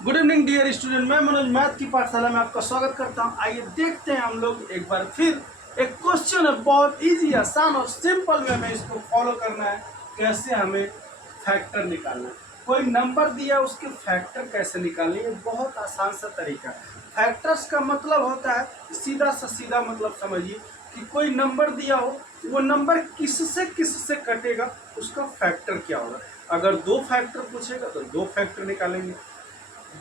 Good evening dear student, मैं Manoj math की पाठशाला में आपका स्वागत करता हूं। आइए देखते हैं हम लोग एक बार फिर। एक क्वेश्चन है, बहुत इजी, आसान और सिंपल वे में इसको फॉलो करना है। कैसे हमें फैक्टर निकालना है, कोई नंबर दिया उसके फैक्टर कैसे निकालने, ये बहुत आसान सा तरीका है। फैक्टर्स का मतलब होता है, सीधा सा सीधा मतलब समझिए कि कोई नंबर दिया हो, वो नंबर किससे कटेगा, उसका फैक्टर क्या होगा। अगर दो फैक्टर पूछेगा तो दो फैक्टर निकालेंगे,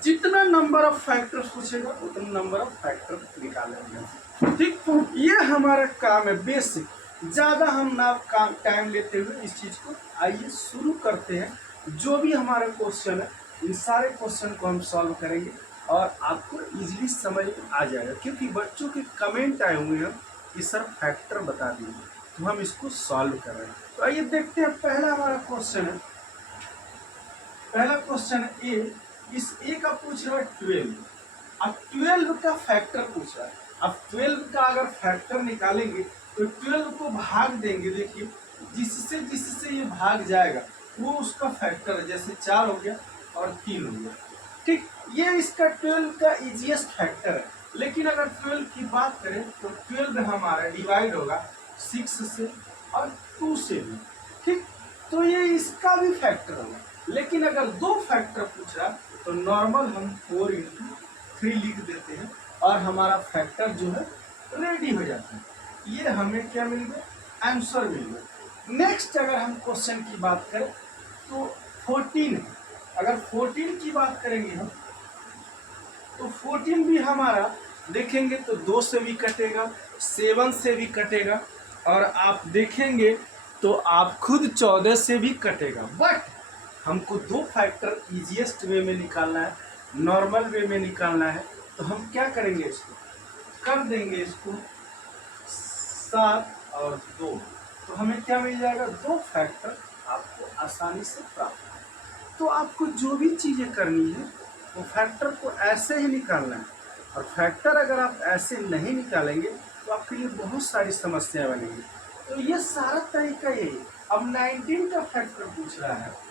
जितना नंबर ऑफ फैक्टर्स पूछेगा उतना नंबर ऑफ फैक्टर निकालेंगे। ठीक, ये हमारा काम है बेसिक। ज़्यादा हम ना काम टाइम लेते हुए इस चीज़ को आइए शुरू करते हैं। जो भी हमारा क्वेश्चन है, इन सारे क्वेश्चन को हम सॉल्व करेंगे और आपको इजीली समझ में आ जाएगा, क्योंकि बच्चों के कमेंट आए हुए हैं कि सर फैक्टर बता दीजिए, तो हम इसको सॉल्व कर रहे हैं। तो आइए देखते हैं। पहला हमारा क्वेश्चन है, पहला क्वेश्चन है ए। इस ए का पूछ रहा है 12। अब 12 का फैक्टर पूछ रहा है। अब 12 का अगर फैक्टर निकालेंगे तो 12 को भाग देंगे। देखिए, जिससे जिससे ये भाग जाएगा वो उसका फैक्टर है। जैसे 4 हो गया और 3 हो गया। ठीक, ये इसका 12 का इजीएस्ट फैक्टर है। लेकिन अगर 12 की बात करें तो 12 हमारा डिवाइड होगा 6 से और 2 से भी। ठीक, तो ये इसका भी फैक्टर होगा। लेकिन अगर दो फैक्टर पूछा तो नॉर्मल हम 4 इंटू 3 लिख देते हैं और हमारा फैक्टर जो है रेडी हो जाता है। ये हमें क्या मिल गया, आंसर मिल गया। नेक्स्ट अगर हम क्वेश्चन की बात करें तो 14 है। अगर 14 की बात करेंगे हम तो 14 भी हमारा देखेंगे तो 2 से भी कटेगा, 7 से भी कटेगा और आप देखेंगे तो आप खुद 14 से भी कटेगा। बट हमको दो फैक्टर इजीएस्ट वे में निकालना है, नॉर्मल वे में निकालना है। तो हम क्या करेंगे, इसको कर देंगे इसको 7 और 2। तो हमें क्या मिल जाएगा, दो फैक्टर आपको आसानी से प्राप्त है। तो आपको जो भी चीज़ें करनी है वो फैक्टर को ऐसे ही निकालना है। और फैक्टर अगर आप ऐसे नहीं निकालेंगे तो आपके लिए बहुत सारी समस्याएं बनेंगी। तो ये सारा तरीका यही। अब 19 का फैक्टर पूछ रहा है।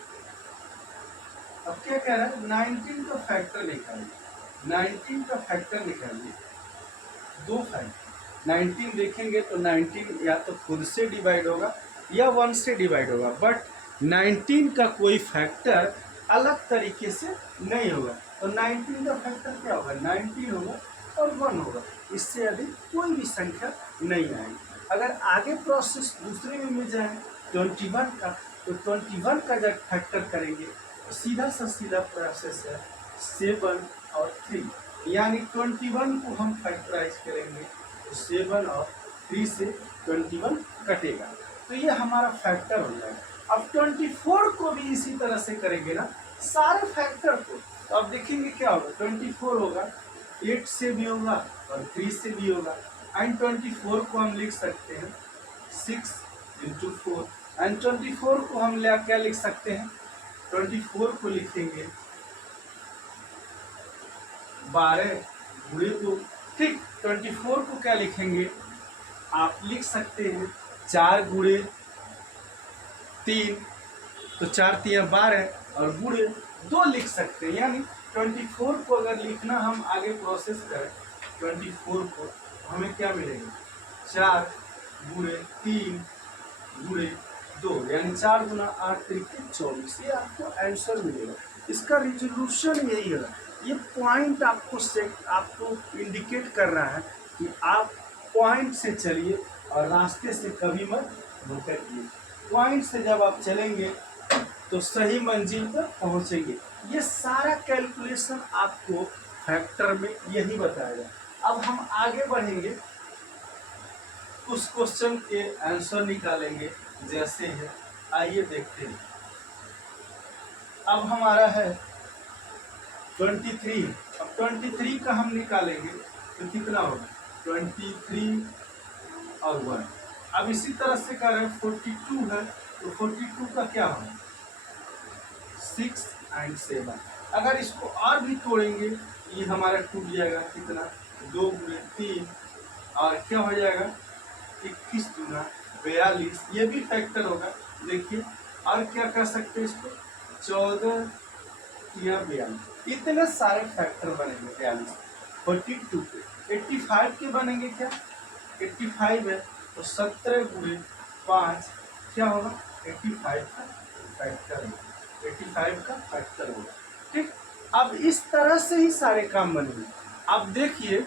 अब क्या कह रहा है, 19 का फैक्टर निकालिए। 19 का फैक्टर निकालिए, दो फैक्टर। 19 देखेंगे तो 19 या तो खुद से डिवाइड होगा या 1 से डिवाइड होगा। बट 19 का कोई फैक्टर अलग तरीके से नहीं होगा। तो 19 का फैक्टर क्या होगा, 19 होगा और 1 होगा। इससे अधिक कोई भी संख्या नहीं आएगी। अगर आगे प्रोसेस दूसरे में जाए 21 का, तो 21 का जब फैक्टर करेंगे तो सीधा सा सीधा प्रोसेस है 7 और 3। यानी 21 को हम फैक्टराइज करेंगे तो 7 और 3 से 21 कटेगा। तो ये हमारा फैक्टर हो जाएगा। अब 24 को भी इसी तरह से करेंगे ना, सारे फैक्टर को। तो अब देखेंगे क्या होगा, 24 होगा, 8 से भी होगा और 3 से भी होगा। एंड 24 को हम लिख सकते हैं 6 इंटू 4। एंड 24 को हम क्या लिख सकते हैं, 24 को लिखेंगे 12 गुणे 2। ठीक, 24 को क्या लिखेंगे, आप लिख सकते हैं 4 गुणे 3। तो 4 3 12 और गुणे 2 लिख सकते हैं। यानी 24 को अगर लिखना हम आगे प्रोसेस करें 24 को, हमें क्या मिलेगा, 4 गुणे 3 गुणे 2, यानी 4 गुना 8 तरीके 24। ये आपको आंसर मिलेगा। इसका रिजोल्यूशन यही है। ये पॉइंट आपको इंडिकेट कर रहा है कि आप पॉइंट से चलिए और रास्ते से कभी मत भटकिए। पॉइंट से जब आप चलेंगे तो सही मंजिल पर पहुंचेंगे। ये सारा कैलकुलेशन आपको फैक्टर में यही बताएगा। अब हम आगे बढ़ेंगे, उस क्वेश्चन के आंसर निकालेंगे जैसे है। आइए देखते हैं। अब हमारा है 23। अब 23 का हम निकालेंगे तो कितना होगा, 23 और 1। अब इसी तरह से कर रहे हैं 42 है तो 42 का क्या होगा, 6 एंड 7। अगर इसको और भी तोड़ेंगे ये हमारा टूट जाएगा, कितना, 2 गुणे 3 और क्या हो जाएगा 21 गुना 42। ये भी फैक्टर होगा। देखिए और क्या कर सकते हैं इसको, 14 या 42। इतने सारे फैक्टर बनेंगे 42 42 पे 85 के बनेंगे क्या, 85 है तो 17 गुणे 5 क्या होगा 85 का फैक्टर, 85 का फैक्टर होगा। ठीक, अब इस तरह से ही सारे काम बनेंगे। अब देखिए,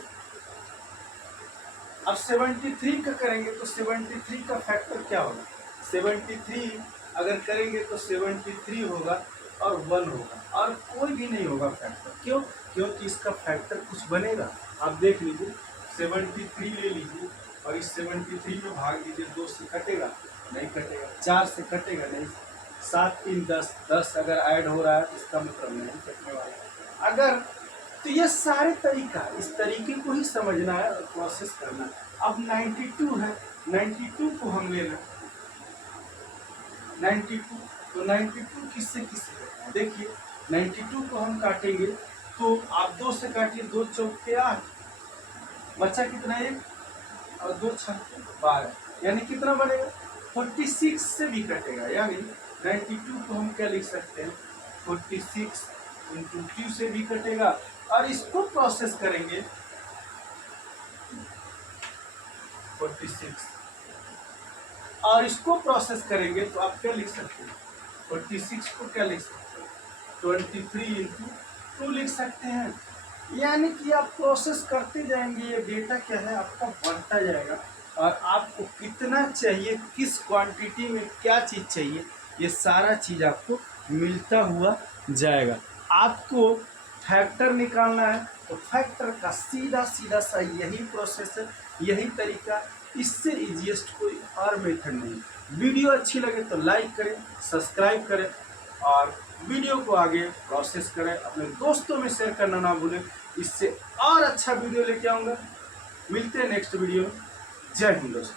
अब 73 का करेंगे तो 73 का फैक्टर क्या होगा, 73 अगर करेंगे तो 73 होगा और 1 होगा और कोई भी नहीं होगा फैक्टर। क्यों, क्योंकि इसका फैक्टर कुछ बनेगा। आप देख लीजिए 73 ले लीजिए और इस 73 में भाग दीजिए, 2 से कटेगा नहीं कटेगा, 4 से कटेगा नहीं, 7 3 10, 10 अगर ऐड हो रहा है तो इसका मतलब नहीं कटने वाला। अगर तो ये सारे तरीका, इस तरीके को ही समझना है और प्रोसेस करना है। अब 92 है, 92 को हम लेना, 92 तो 92 किससे किससे, देखिए 92 को हम काटेंगे तो आप 2 से काटिए, 2 चौक के 8, बचा कितना 1 और 2 छक्के 12, यानी कितना बनेगा 46 से भी कटेगा, यानी 92 को हम क्या लिख सकते हैं 46 इंटू क्यू से भी कटेगा। और इसको प्रोसेस करेंगे 46 और इसको प्रोसेस करेंगे तो आप क्या लिख सकते हैं 46 को क्या लिख सकते हैं 23 इंटू 2 लिख सकते हैं। यानी कि आप प्रोसेस करते जाएंगे, ये डेटा क्या है आपका बढ़ता जाएगा और आपको कितना चाहिए, किस क्वांटिटी में क्या चीज़ चाहिए, ये सारा चीज़ आपको मिलता हुआ जाएगा। आपको फैक्टर निकालना है तो फैक्टर का सीधा सीधा सा यही प्रोसेस है, यही तरीका, इससे इजीएस्ट कोई और मेथड नहीं। वीडियो अच्छी लगे तो लाइक करें, सब्सक्राइब करें और वीडियो को आगे प्रोसेस करें, अपने दोस्तों में शेयर करना ना भूलें। इससे और अच्छा वीडियो लेके आऊँगा। मिलते हैं नेक्स्ट वीडियो में। जय हिंद दोस्तों।